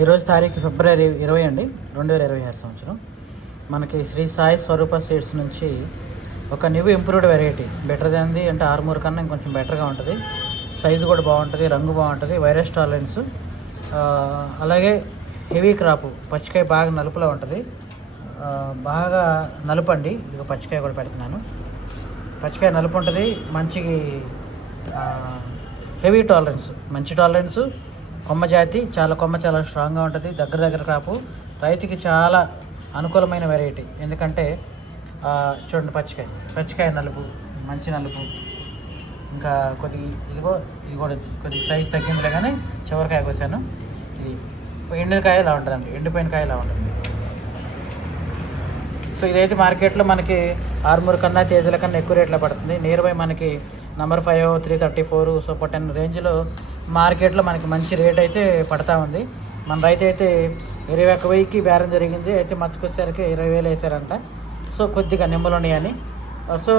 ఈరోజు తారీఖు ఫిబ్రవరి 20 అండి 2026 సంవత్సరం. మనకి శ్రీ సాయి స్వరూప సీడ్స్ నుంచి ఒక న్యూ ఇంప్రూవ్డ్ వెరైటీ బెటర్ దాంది అంటే ఆర్మూర్ కన్నా ఇంకొంచెం బెటర్గా ఉంటుంది. సైజు కూడా బాగుంటుంది, రంగు బాగుంటుంది, వైరస్ టాలరెన్స్, అలాగే హెవీ క్రాపు. పచ్చికాయ బాగా నలుపులో ఉంటుంది, బాగా నలుపండి. ఇదిగో పచ్చికాయ కూడా పెడుతున్నాను. పచ్చికాయ నలుపు ఉంటుంది, మంచి హెవీ టాలరెన్స్, మంచి టాలరెన్స్. కొమ్మ జాతి చాలా స్ట్రాంగ్గా ఉంటుంది. దగ్గర క్రాపు, రైతుకి చాలా అనుకూలమైన వెరైటీ. ఎందుకంటే చూడండి, పచ్చికాయ నలుపు, మంచి నలుపు. ఇంకా ఇది కూడా కొద్ది సైజు తగ్గిందిలే, కానీ చివరికాయ కోసాను. ఇది ఎండిన కాయ ఇలా ఉంటుందండి, ఎండిపోయిన కాయ ఇలా ఉంటుంది. సో ఇదైతే మార్కెట్లో మనకి ఆర్మూర్ కన్నా తేజల కన్నా ఎక్కువ రేట్లో పడుతుంది. నియర్ బై మనకి నెంబర్ 5 334 సూపర్ 10 రేంజ్లో మార్కెట్లో మనకి మంచి రేట్ అయితే పడతా ఉంది. మన రైతు అయితే 21,000కి బేరం జరిగింది. అయితే మచ్చుకొచ్చేసరికి 20,000 వేసారంట. సో కొద్దిగా నిమ్మలు ఉన్నాయని. సో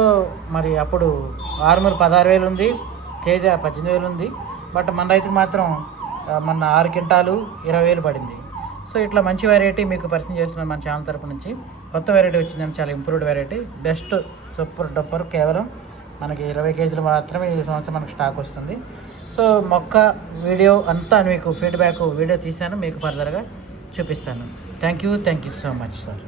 మరి అప్పుడు ఆర్మూర్ 16,000 ఉంది, తేజ 18,000 ఉంది. బట్ మన రైతుకు మాత్రం మన 6 క్వింటాలు 20,000 పడింది. సో ఇట్లా మంచి వెరైటీ మీకు పరిచయం చేస్తున్నాను మన ఛానల్ తరపు నుంచి. కొత్త వెరైటీ వచ్చిందని, చాలా ఇంప్రూవ్డ్ వెరైటీ, బెస్ట్ సూపర్ డప్పర్. కేవలం మనకి 20 కేజీలు మాత్రమే ఈ సంవత్సరం మనకు స్టాక్ వస్తుంది. సో మొక్క వీడియో అంతా మీకు ఫీడ్బ్యాక్ వీడియో తీశాను, మీకు ఫర్దర్గా చూపిస్తాను. Thank you so much sir.